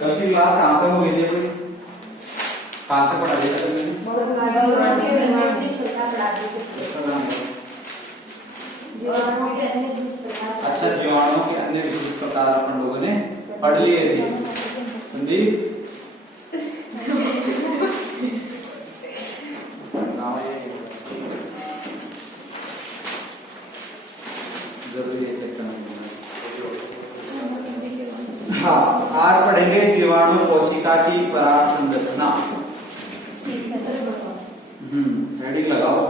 कल की क्लास कहाँ पे हो गई थी? कहाँ पे पढ़ा दिया था तुमने? अच्छा, जीवाणुओं के अन्य विशिष्ट प्रकार अपन लोगों ने पढ़ लिए थे। संदीप जरूरी है चेक करना। हाँ, आज पढ़ेंगे जीवाणु कोशिका की परासंरचना। हेडिंग लगाओ,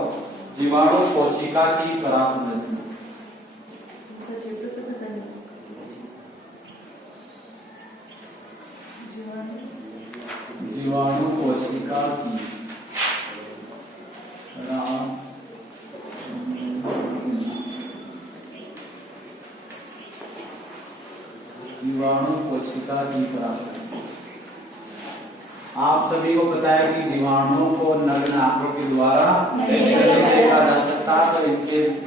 जीवाणु कोशिका की परासंरचना। जीवाणु कोशिका की जीवाणु कोशिका की परासंरचना। आप सभी को पता है कि जीवाणुओं को नग्न आंखों के द्वारा देखा जा सकता है, तो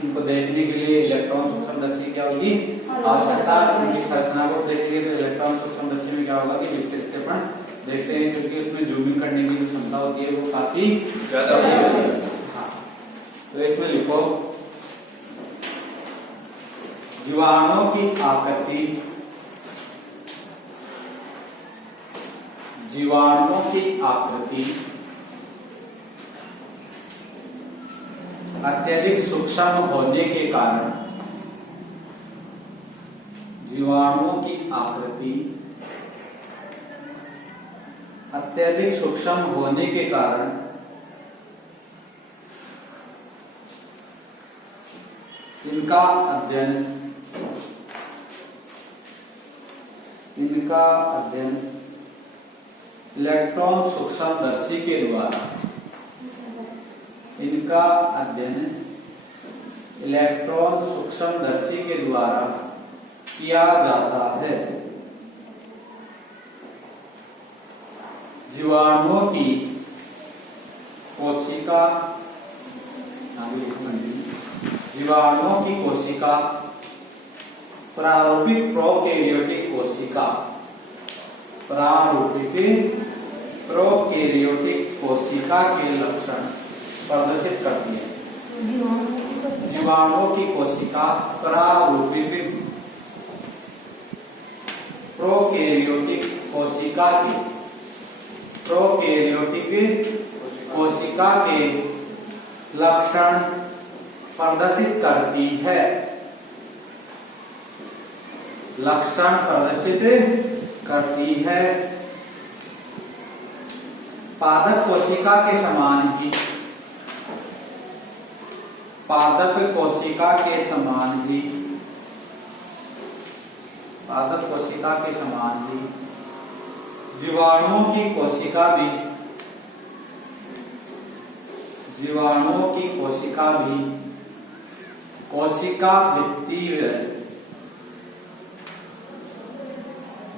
इनको देखने के लिए इलेक्ट्रॉन सूक्ष्मदर्शी क्या होगी आवश्यकता। इनकी संरचना को देखेंगे तो इलेक्ट्रॉन सूक्ष्मदर्शी में क्या होगा कि विस्तृत से अपन देख सकते हैं, क्योंकि उसमें जूमिंग करने की जो क्षमता होती है वो काफी ज्यादा होती है। तो इसमें लिखो, जीवाणुओं की आकृति, जीवाणुओं की आकृति अत्यधिक सूक्ष्म होने के कारण, जीवाणुओं की आकृति अत्यधिक सूक्ष्म होने के कारण इनका अध्ययन इलेक्ट्रॉन सूक्ष्मदर्शी के द्वारा, इनका अध्ययन इलेक्ट्रॉन सूक्ष्मदर्शी के द्वारा किया जाता है। जीवाणुओं की कोशिका, जीवाणुओं की कोशिका प्रारूपिक प्रोकैरियोटिक कोशिका, प्रारूपिक प्रोकैरियोटिक कोशिका के लक्षण प्रदर्शित करती है। जीवाणुओं की कोशिका प्रारूपिक प्रोकैरियोटिक कोशिका के लक्षण प्रदर्शित करती है। लक्षण प्रदर्शित करती है। पादप कोशिका के समान ही, पादप कोशिका के समान ही, पादप कोशिका के समान ही जीवाणुओं की कोशिका भी, जीवाणुओं की कोशिका भी कोशिका भित्ति है।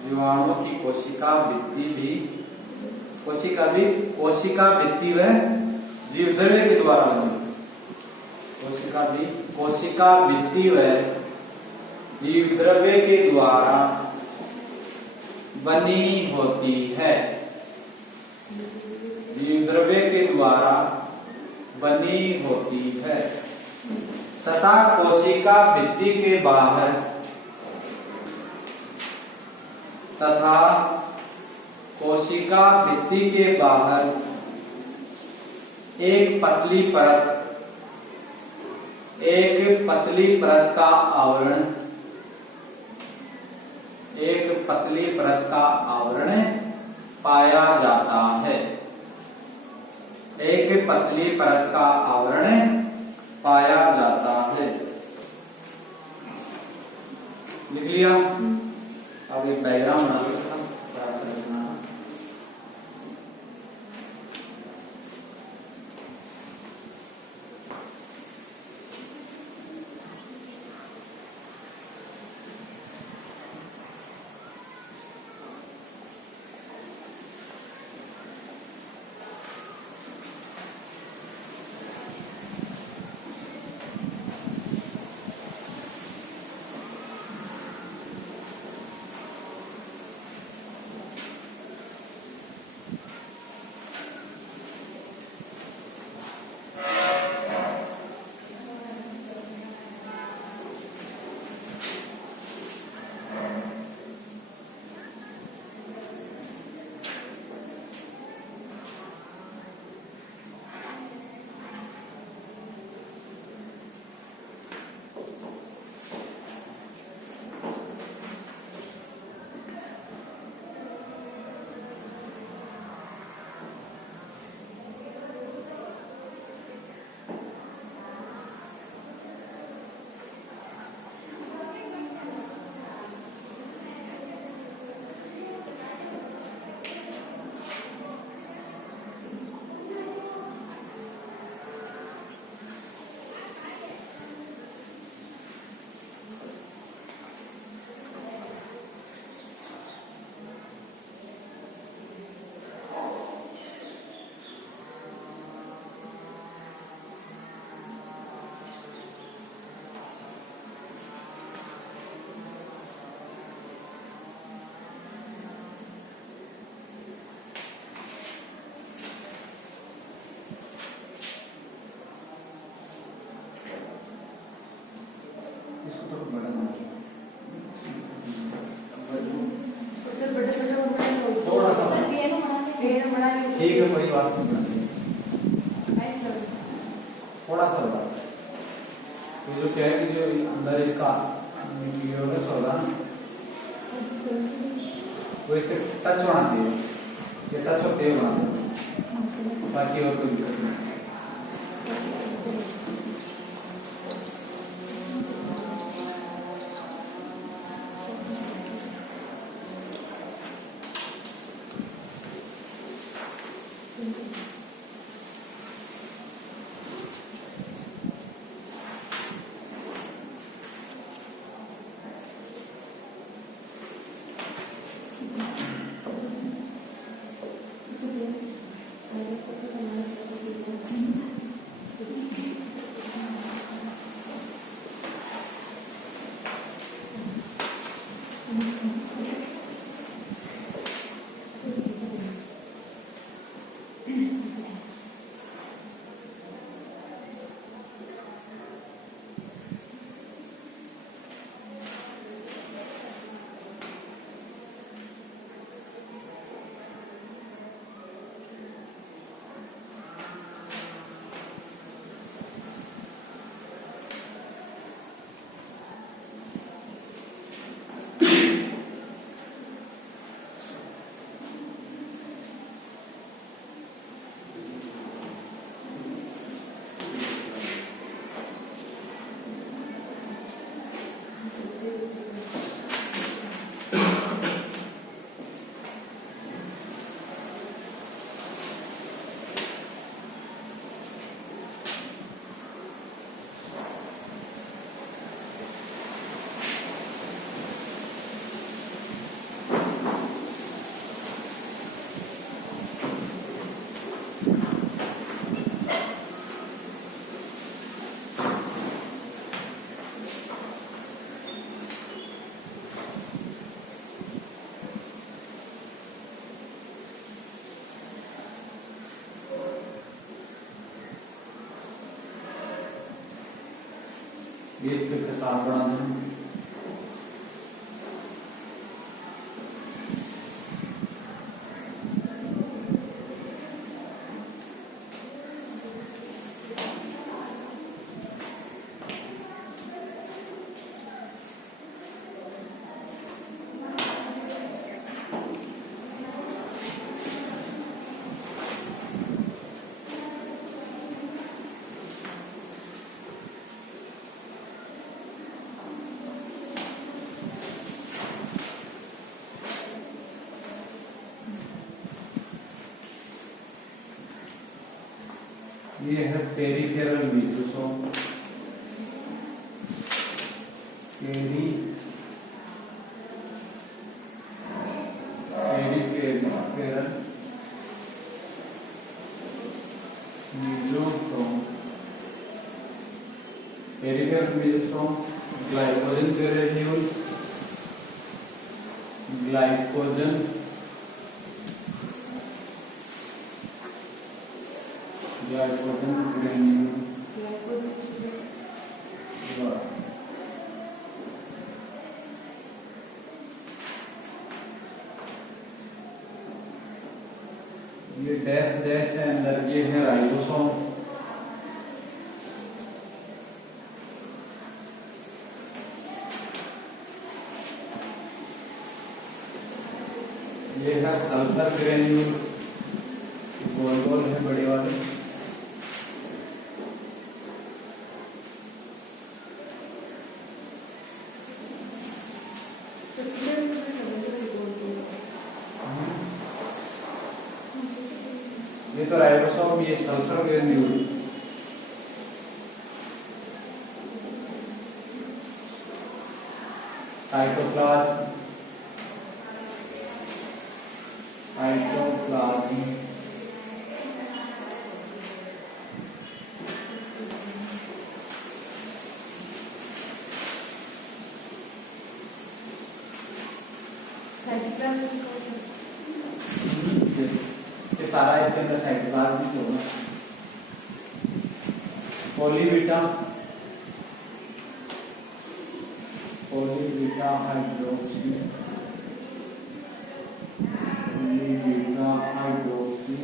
जीवाणुओं की कोशिका भित्ति भी, कोशिका भित्ति व जीवद्रव्य के द्वारा बनी, कोशिका भित्ति व जीवद्रव्य के द्वारा बनी होती है। जीवद्रव्य के द्वारा बनी होती है तथा कोशिका भित्ति के बाहर, तथा कोशिका भित्ति के बाहर एक पतली परत का आवरण, एक पतली परत का आवरण पाया जाता है। एक पतली परत का आवरण पाया जाता है। लिख लिया? अब एक डायग्राम बना लो। ठीक है, कोई बात नहीं बनती, थोड़ा सा होगा। ये जो क्या है कि जो अंदर इसका न्यूक्लियोलस होगा ना, वो इसके टच होना चाहिए, ये टच होते हुए होना चाहिए, बाकी और कोई दिक्कत नहीं। ये इसके प्रसार बढ़ा दें। ये है peripheral mesosome, peripheral mesosome, peripheral mesosome, glycogen granule, glycogen granule, ये डैश डैश है अंदर, ये है राइबोसोम, ये है सल्फर ग्रेन्यूल, गोल गोल है बड़े वाले, ये तो राइबोसोम, ये सल्फर ग्रेन्यूल, साइटोप्लाज्म, ये सारा इसके अंदर साइटोप्लाज्म ही होगा। Poly beta hydroxy, poly beta hydroxy,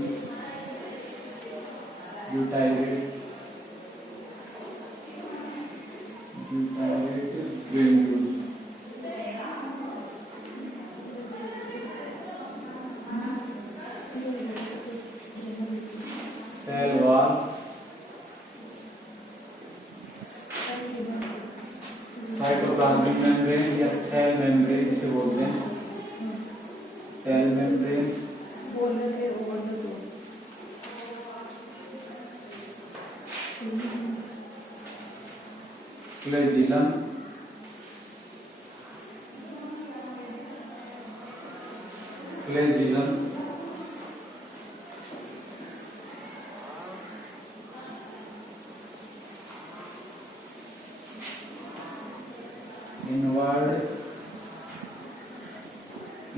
cell membrane, flagellum, flagellum,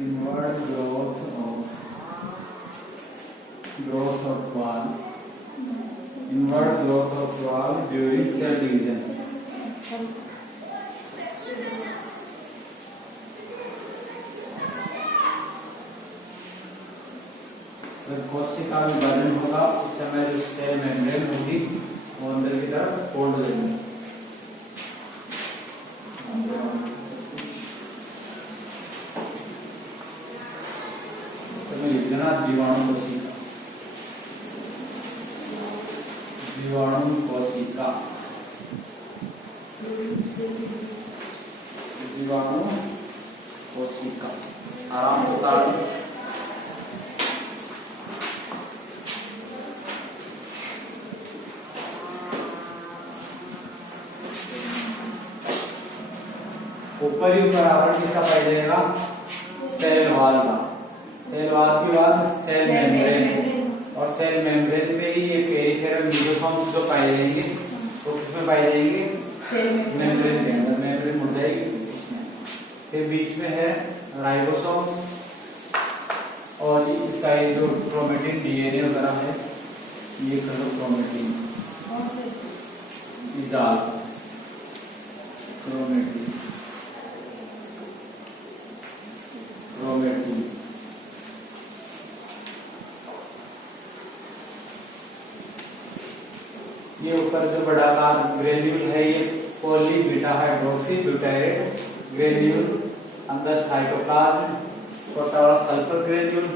inward growth of wall, inward growth of wall during cell division. जब कोशिका विभाजन होगा उस समय जो सेल मेम्ब्रेन होगी वो अंदर की तरफ फोल्ड हो जाएगी। जीवाणु कोशिका, जीवाणु कोशिका, जीवाणु कोशिका, आराम से उतार दो। ऊपरी आवरण किसका पाया जाएगा? सेल वॉल का। सेल वॉल की बाद सेल मेम्ब्रेन, और सेल मेम्ब्रेन में ही ये पेरिफेरल न्यूक्लियोसोम्स जो पाए जाएंगे वो किसमें पाए जाएंगे? मेम्ब्रेन के अंदर। मेम्ब्रेन हो जाएगी इसमें। फिर बीच में है राइबोसोम्स, और इसका ये जो क्रोमेटिन डीएनए वगैरह है ये क्रोमेटिन, जाल क्रोमेटिन, क्रोमेटिन। ये ऊपर जो बड़ा ग्रेन्यूल है ये poly beta hydroxy butyrate granule, अंदर साइटोप्लाज्म, छोटा वाला सल्फर ग्रेन्यूल,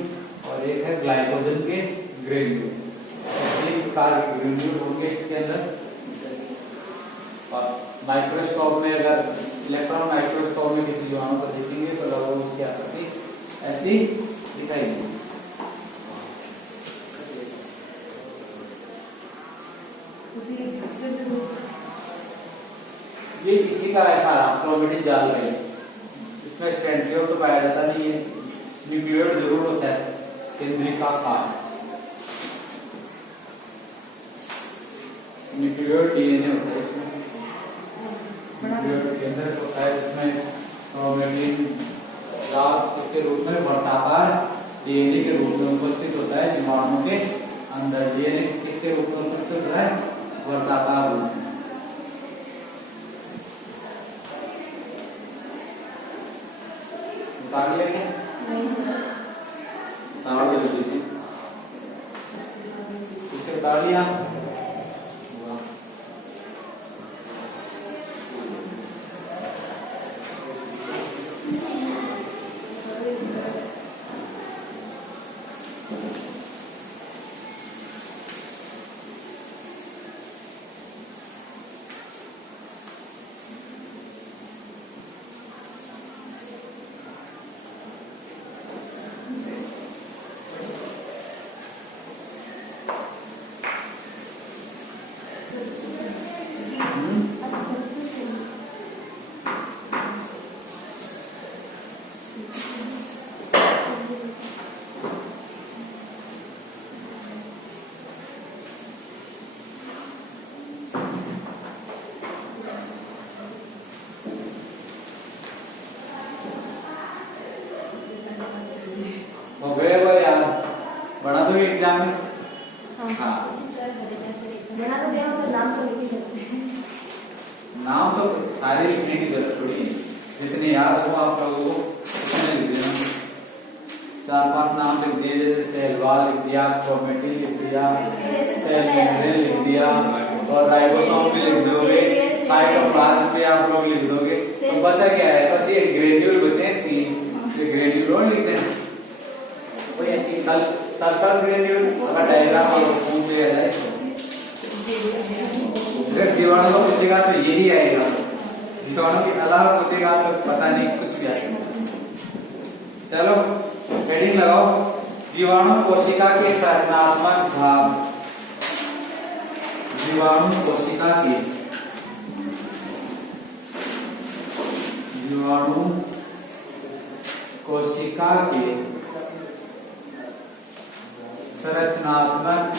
और एक है ग्लाइकोजन के ग्रेन्यूल। ये प्रकार के ग्रेन्यूल होंगे इसके अंदर। और माइक्रोस्कोप में अगर इलेक्ट्रॉन माइक्रोस्कोप में किसी जीवाणु को देखेंगे तो लगभग उसकी आकृति ऐसी दिखाएगी। ये इसी का ऐसा क्रोमेटिन जाल है। इसमें सेंट्रियोल तो पाया जाता नहीं है, न्यूक्लियोइड जरूर होता है, केंद्रिकाकार न्यूक्लियोइड डीएनए होता है इसमें। न्यूक्लियोइड केंद्र होता है जिसमें क्रोमेटिन जाल इसके रूप में वर्ताकार डीएनए के रूप में उपस्थित होता है जीवाणु के अंदर। डीएनए किसके रूप में उपस्थित होता है? वर्ताकार रूप में। उतार लिया क्या? नहीं सर। उतार लिया जल्दी, पीछे उतार लिया। बना दो एग्जाम में। हाँ बना तो दिया, सर नाम तो लिख सकते हैं। नाम तो सारे लिखने की जरूरत थोड़ी है, जितने याद हो आप लोगों को उतने लिख देना। 4-5 नाम लिख दिए, जैसे सेल वॉल लिख दिया, क्रोमेटिन लिख दिया, सेल मेम्ब्रेन लिख दिया, और राइबोसोम भी लिख दोगे, साइटोप्लाज्म भी आप लोग लिख दोगे। तो बचा क्या है? बस ये ग्रेन्यूल बचे हैं 3, ये ग्रेन्यूल और लिख देना। कोई ऐसी सल्फर ग्रेन्यूल अगर डायग्राम और फॉर्म में आ जाए, अगर जीवाणु को पूछेगा तो यही आएगा, जीवाणु के अलावा पूछेगा तो पता नहीं कुछ भी आएगा। चलो हेडिंग लगाओ, जीवाणु कोशिका के संरचनात्मक भाग। जीवाणु कोशिका के संरचनात्मक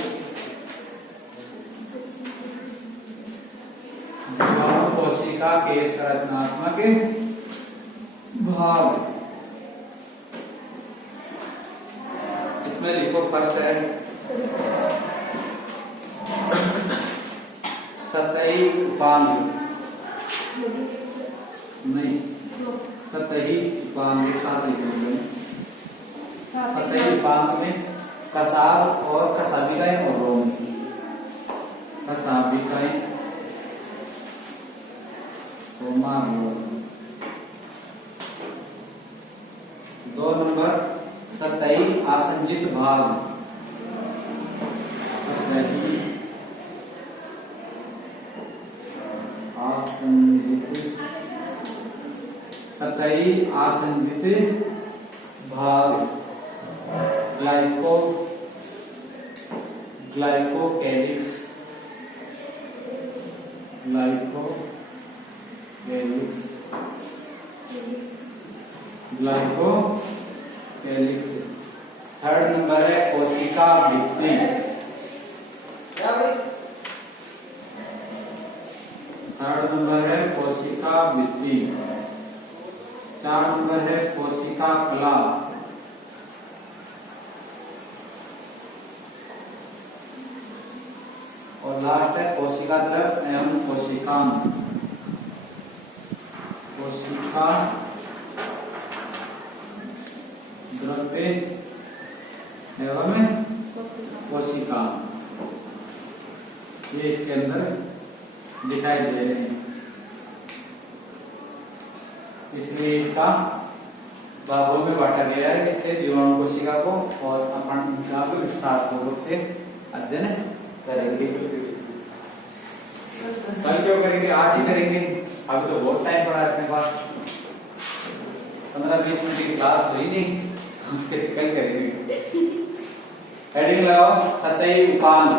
जीवाणु कोशिका के संरचनात्मक भाग। इसमें लिखो फर्स्ट है सतही उपांग, नहीं सतही उपांग के साथ लिखेंगे। सतही उपांग में कसाब और कसाबिकाएं और रोम। कसाबिकाएं रोमा रोम। 2 नंबर सतही आसंजित भाग। सतही आसंजित भाग ग्लाइकोकैलिक्स। थर्ड नंबर है कोशिका भित्ति। थर्ड नंबर है कोशिका भित्ति। 4 नंबर है कोशिका कला। और लास्ट है कोशिका द्रव एवं कोशिकांग। कोशिका द्रव्य एवं कोशिकांग, ये इसके अंदर दिखाई दे रहे हैं। इसलिए इसका भागों में बांटा गया है, जिससे जीवाणु कोशिका को और अपन विस्तार पूर्वक से अध्ययन करेंगे। कल क्यों करेंगे, आज ही करेंगे। अभी तो बहुत टाइम पड़ा है अपने पास, 15-20 मिनट की क्लास हुई नहीं, कल करेंगे। हेडिंग लगाओ सतही उपांग।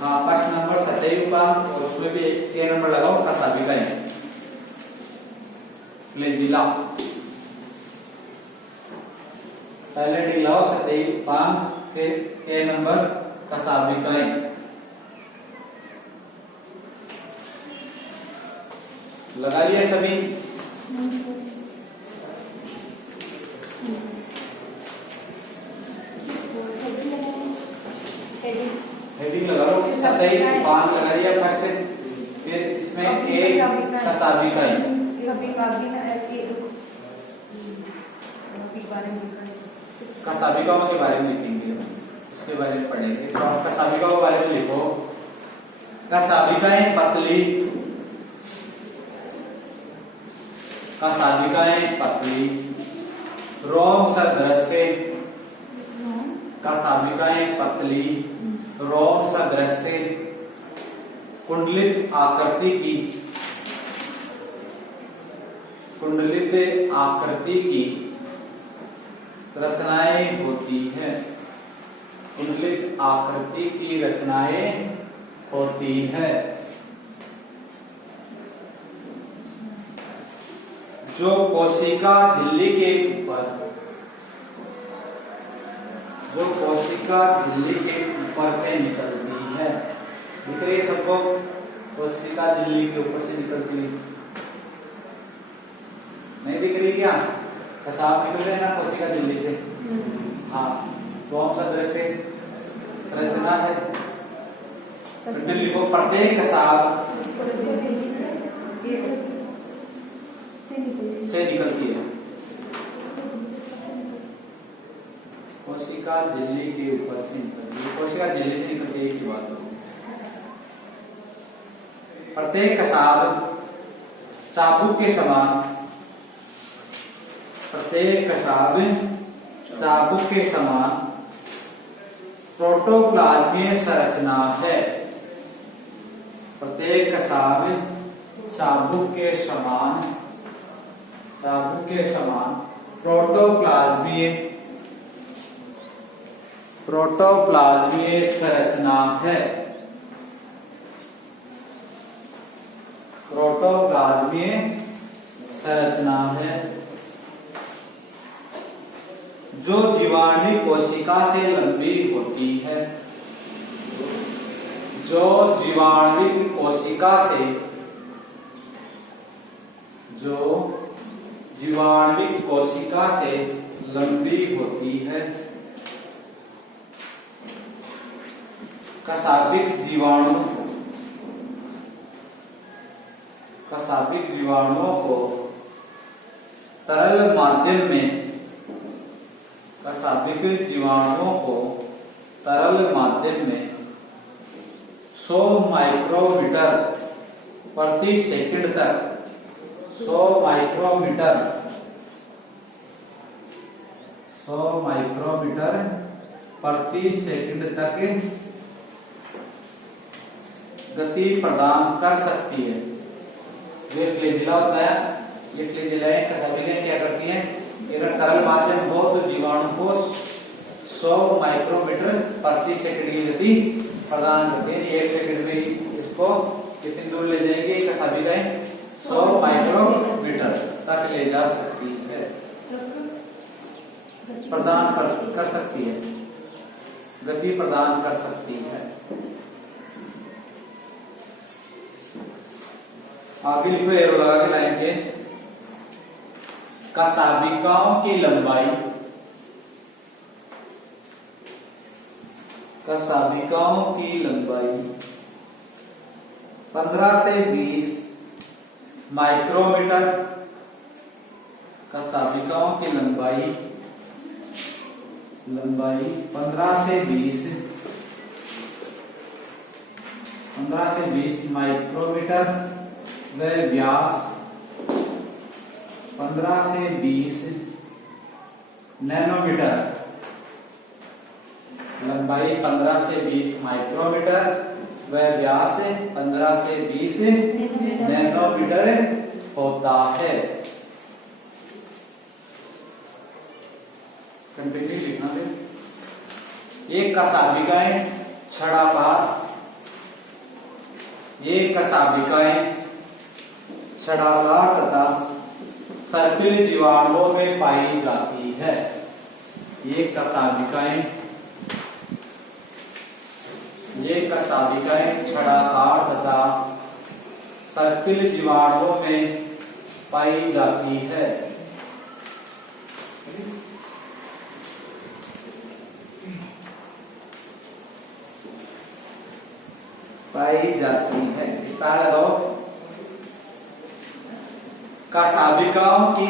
हाँ, फर्स्ट नंबर सतही उपांग और उसमें भी एक नंबर लगाओ कसाबिकाएं। फ्लैजिला पहले हेडिंग लगाओ सतही उपांग, फिर ए नंबर कसाबिकाएं। लगा लिए सभी? हेडिंग लगा लो, सतही उपांग लगा दिया फर्स्ट, फिर इसमें ए कसाबिकाएं। कसाबिकाओं के बारे में लिखेंगे, उसके बारे में पढ़ेंगे। कसाबिकाओं के बारे में लिखो। कसाबिकाएं पतली, कसाबिकाएं पतली, रोम सदृश। कसाबिकाएं पतली, रोम सदृश, कुंडलित आकृति की, कुंडलित आकृति की रचनाएं होती है। कुंडलित आकृति की रचनाएं होती है, जो कोशिका झिल्ली के ऊपर, जो कोशिका झिल्ली के ऊपर से निकलती है। दिख रही है सबको? कोशिका झिल्ली के ऊपर से निकलती है, नहीं दिख रही क्या? कसाब निकल रहे हैं ना कोशिका झिल्ली से। हाँ, रोम सदृश से रचना है। फिर लिखो प्रत्येक कसाब से निकलती है। कोशिका झिल्ली के ऊपर से निकलती है, कोशिका झिल्ली से निकलती है, एक ही बात हो। प्रत्येक कसाब चाबुक के समान, प्रत्येक कसाब चाबुक के समान प्रोटोप्लाज्मीय संरचना है। प्रत्येक कसाब चाबुक के समान, चाबुक के समान प्रोटोप्लाज्मीय संरचना है। प्रोटोप्लाज्मीय संरचना है जो जीवाणु कोशिका से लंबी होती है। जो जीवाणु कोशिका से लंबी होती है। कशाभिक जीवाणुओं को तरल माध्यम में 100 माइक्रोमीटर प्रति सेकंड तक 100 माइक्रोमीटर प्रति सेकंड तक गति प्रदान कर सकती है। ये फ्लैजिला होता है, ये फ्लैजिलाएं कशाभिकें क्या करती हैं? अगर तरल माध्यम हो तो जीवाणु को 100 माइक्रोमीटर प्रति सेकंड की गति प्रदान करती है। 1 सेकंड में इसको कितनी दूर ले जाएंगे? कशाभिकें 100 माइक्रोमीटर तक ले जा सकती है, प्रदान कर सकती है, गति प्रदान कर सकती है। आगे लिखो, एरो लगा के लाइन चेंज। कशाभिकाओं की लंबाई 15 से 20 माइक्रोमीटर। कशाभिकाओं की लंबाई 15 से 20 माइक्रोमीटर व व्यास 15 से 20 नैनोमीटर। लंबाई 15 से 20 माइक्रोमीटर व व्यास 15 से 20 नैनोमीटर होता है। कंटिन्यू लिखना है। ये कशाभिकाएं छड़ाकार तथा सर्पिल जीवाणुओं में पाई जाती है। ये कशाभिकाएं छड़ाकार तथा सर्पिल जीवाणुओं में पाई जाती है। स्टार लगाओ। कशाभिकाओं की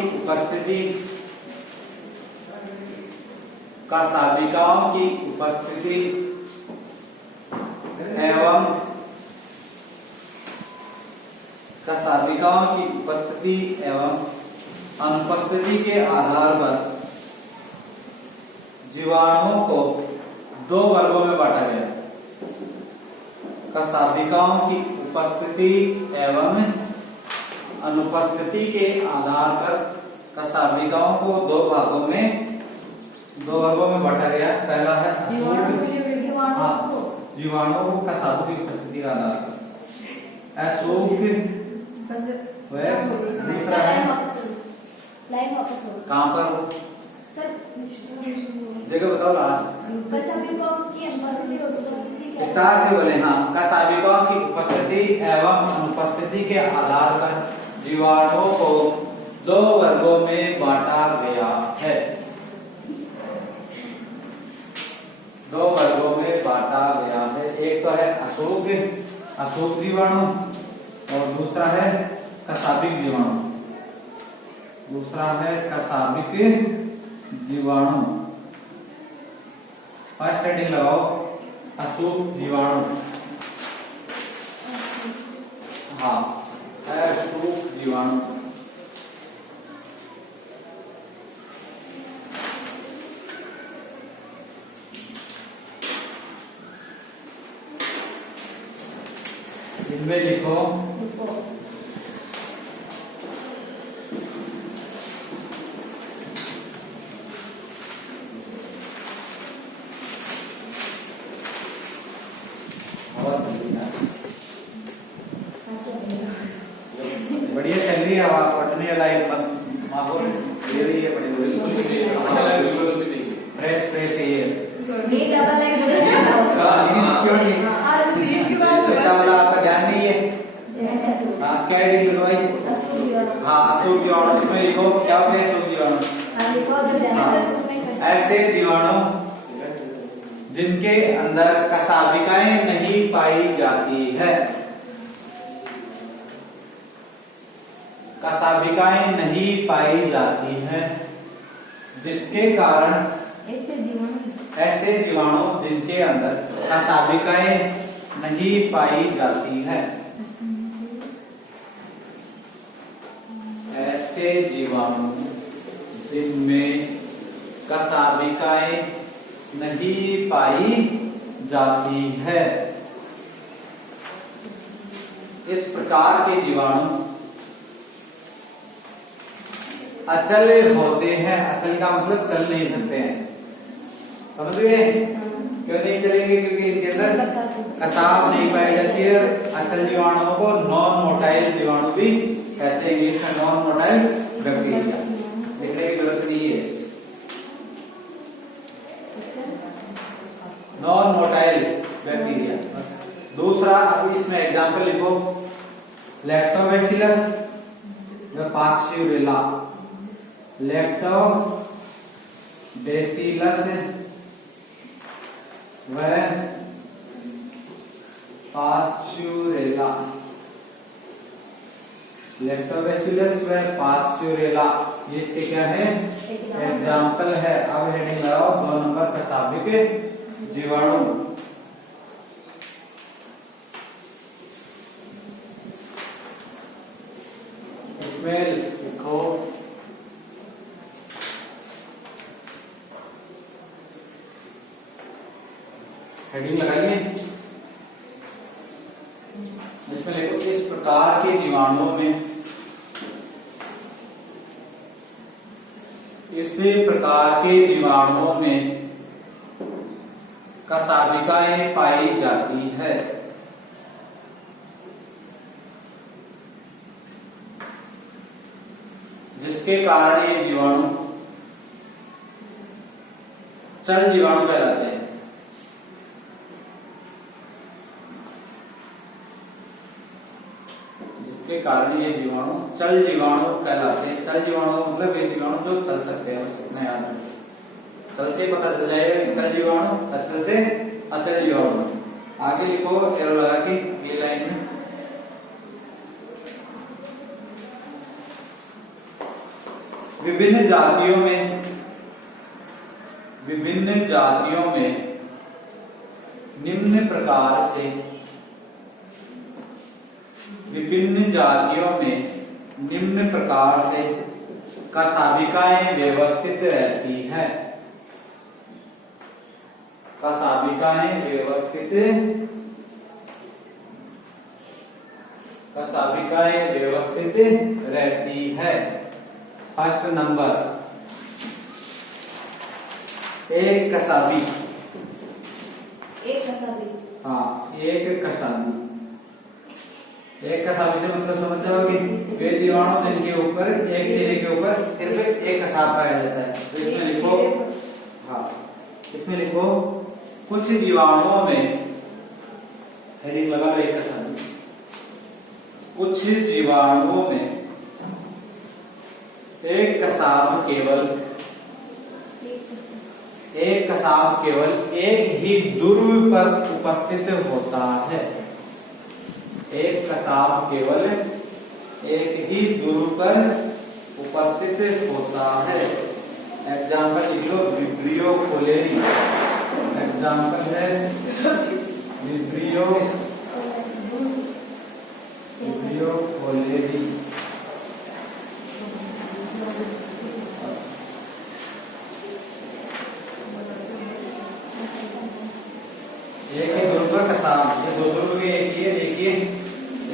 उपस्थिति एवं अनुपस्थिति के आधार पर जीवाणुओं को 2 वर्गों में बांटा गया। कशाभिकाओं की उपस्थिति एवं अनुपस्थिति के आधार पर कशाभिकाओं को 2 वर्गों में बांटा गया। पहला है जीवाणुओं को कशाभों की उपस्थिति का आधार पर अशोक। दूसरा है कहाँ पर सर जगह बताओ लास्ट। कशाभिकाओं की स्टार से बोले। हाँ, कशाभिकाओं की उपस्थिति एवं अनुपस्थिति के आधार पर जीवाणुओं को 2 वर्गों में बांटा गया है। 2 वर्गों में बांटा गया है। एक तो है अशोक जीवाणु और दूसरा है कशाभिक जीवाणु। फर्स्ट हेडिंग लगाओ, अशोक जीवाणु। हाँ, अशोक जीवाणु। इनमें लिखो में लाइक माहौल ये भी है बड़ी बिल्कुल fresh fresh air. Be double like बोले क्यों नहीं? इसका मतलब आपका ध्यान नहीं है। क्या हेडिंग लिखवाई? अशुभ जीवाणु। इसमें लिखो क्या होते हैं अशुभ जीवाणु। ऐसे जीवाणु जिनके अंदर कसाबिकाएं नहीं पाई जाती है, कसाबिकाएं नहीं पाई जाती हैं, जिसके कारण ऐसे जीवाणु जिनके अंदर कसाबिकाएं नहीं पाई जाती है, ऐसे जीवाणु जिनमें कसाबिकाएं नहीं पाई जाती है, इस प्रकार के जीवाणु अचल होते हैं। अचल का मतलब चल नहीं सकते हैं, समझ गए? क्यों नहीं चलेंगे? क्योंकि इनके अंदर कसाब नहीं पाई जाती है। अचल जीवाणुओं को नॉन मोटाइल जीवाणु भी कहते हैं, इंग्लिश में नॉन मोटाइल बैक्टीरिया। लिखने की जरूरत नहीं है, नॉन मोटाइल बैक्टीरिया। दूसरा, अब इसमें एग्जांपल लिखो, लैक्टोबैसिलस व पास्चुरेला। लैक्टोबैसिलस व पास्चुरेला। लैक्टोबैसिलस व पास्चुरेला ये इसके क्या है? एग्जाम्पल है। अब हेडिंग लगाओ 2 नंबर कसाबिक जीवाणु। इसमें लिखो हेडिंग लगाइए। इसमें लिखो इस प्रकार के जीवाणुओं में, इसी प्रकार के जीवाणुओं में कसाबिकाएं पाई जाती है, जिसके कारण ये जीवाणु चल जीवाणु कहलाते हैं। जिसके कारण ये जीवाणु चल जीवाणु कहलाते हैं। चल जीवाणु मतलब ये जीवाणु जो चल सकते हैं, बस इतना याद रखिए। चल से पता चल जाएगा चल जीवाणु, अचल से अचल जीवाणु। आगे लिखो एरो लगा के ये लाइन में, विभिन्न जातियों में निम्न प्रकार से, विभिन्न जातियों में निम्न प्रकार से कसाबिकाएं व्यवस्थित रहती है। कसाबिकाएं व्यवस्थित रहती है। फर्स्ट नंबर, एक कसाबी। हाँ, एक कसाबी। एक कसाबी से मतलब समझ जाओगे, वे जीवाणु जिनके ऊपर एक सिरे के ऊपर सिर्फ एक कसाब पाया जाता है। तो इसमें लिखो, हाँ इसमें लिखो कुछ जीवाणुओं में, हेडिंग लगा लो एक कसाबी। कुछ जीवाणुओं में एक कसाब केवल एक ही ध्रुव पर उपस्थित होता है। एक कसाब केवल एक ही ध्रुव पर उपस्थित होता है। एग्जाम्पल लिख लो, विब्रियो कोलेरी। एग्जाम्पल है विब्रियो कोलेरी। एक ही ध्रुव पर कसाब, ये दो ध्रुव के एक ही है। देखिए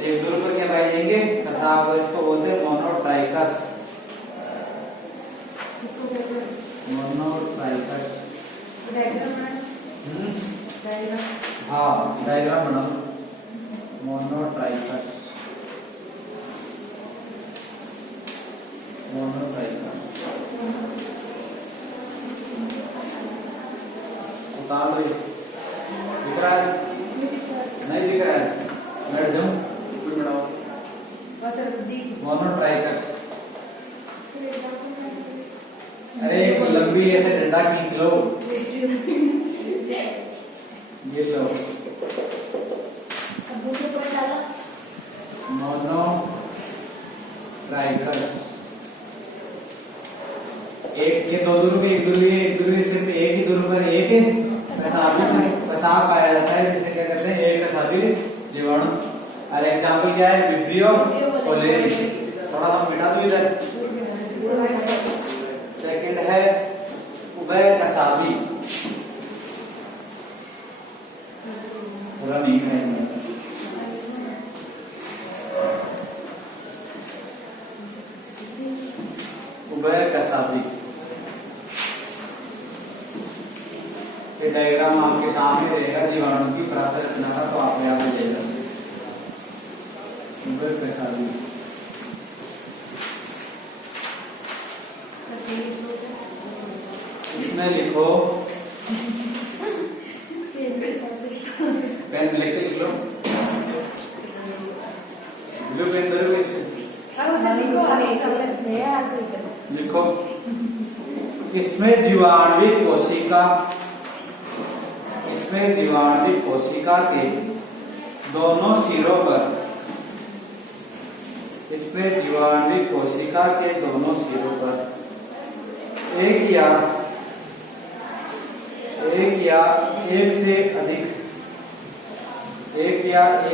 एक ध्रुव पर क्या पाए जाएंगे? कसाब। इसको बोलते हैं मोनोट्राइकस। मोनोट्राइकस। हाँ डायग्राम बनाओ। मोनोट्राइकस उतार लो। दिख रहा है? नहीं दिख रहा है? बैठ जाओ, कोई बनाओ। मोनोट्राइकस। अरे एक लंबी ऐसे डंडा खींच लो, ये लो। अब दूसरे पर डालो। मोनोट्राइकस। एक के दो ध्रुव, एक ध्रुव सिर्फ एक ही ध्रुव पर एक कसाब पाया जाता है, जिसे क्या कहते हैं, एक कसाबी जीवाणु। और एग्जाम्पल क्या है? Vibrio cholerae. थोड़ा सा मिटा दो इधर। सेकंड है उभय कसाबी। पूरा नहीं करेंगे। उभय कसाबी। ये डायग्राम आपके सामने रहेगा जीवाणु की पराशर रचना का, तो आप यहाँ पे देख सकते। उभय कसाबी। इसमें लिखो, पेन ब्लैक से लिख लो, ब्लू पेन दो। लिखो, इसमें जीवाणुविक कोशिका के दोनों सिरों पर, इसमें जीवाणुविक कोशिका के दोनों सिरों पर एक या एक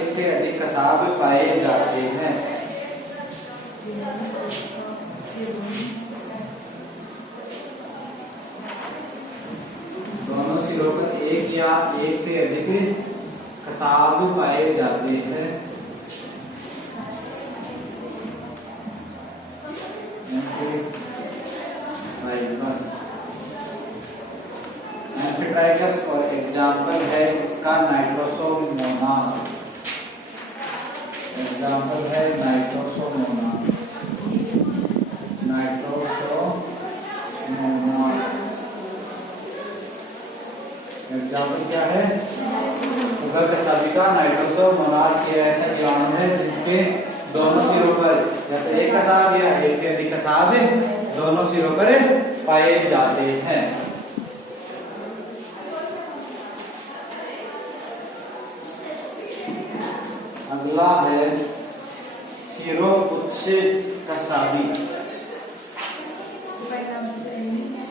से अधिक कसाब पाए जाते हैं। दोनों सिरों पर एक या एक से अधिक कसाब पाए जाते हैं। एम्फीट्राइकस और एग्जाम्पल है इसका नाइट्रोसोमोनास। एग्जाम्पल है नाइट्रोसोमोनास। एग्जाम्पल क्या है? उभय कसाबी का नाइट्रोसोमोनास। ये ऐसा जीवाणु है जिसके दोनों सिरों पर या तो एक कसाब या एक से अधिक कसाब दोनों सिरों पर पाए जाते हैं। अगला है सिरोपुच्छ कसाबी।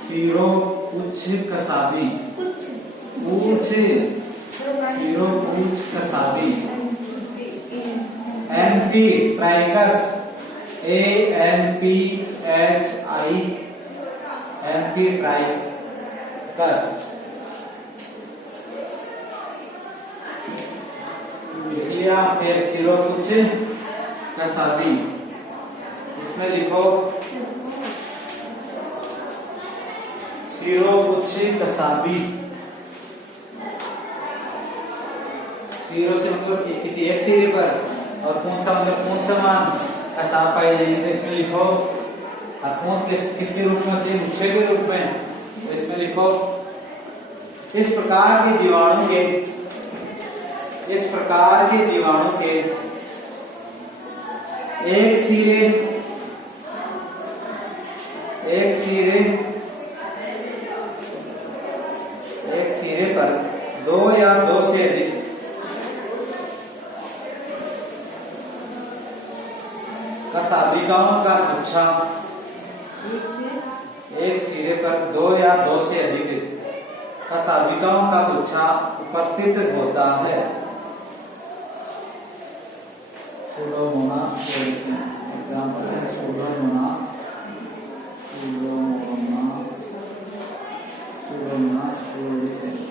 सिरोपुच्छ कसाबी। सिरोपुच्छ कसाबी। एम्फीट्राइकस। एम्फीट्राइकस। लिया। फिर सिरोपुच्छ कसाबी। इसमें लिखो, सिरोपुच्छ कसाबी। सिरो से मतलब किसी एक सिरे पर, और पूंछ का मतलब पूंछ समान कसाब पाए जाएंगे। तो इसमें लिखो, और पूंछ किसके रूप में होती है? गुच्छे के रूप में। तो इसमें लिखो, इस प्रकार के जीवाणु के एक सिरे पर दो या दो से अधिक कसाबिकाओं का गुच्छा, एक सिरे पर दो या दो से अधिक कसाबिकाओं का गुच्छा उपस्थित होता है। सूडोमोनास। एग्जाम्पल है सूडोमोनास। Pseudomonas fluorescence.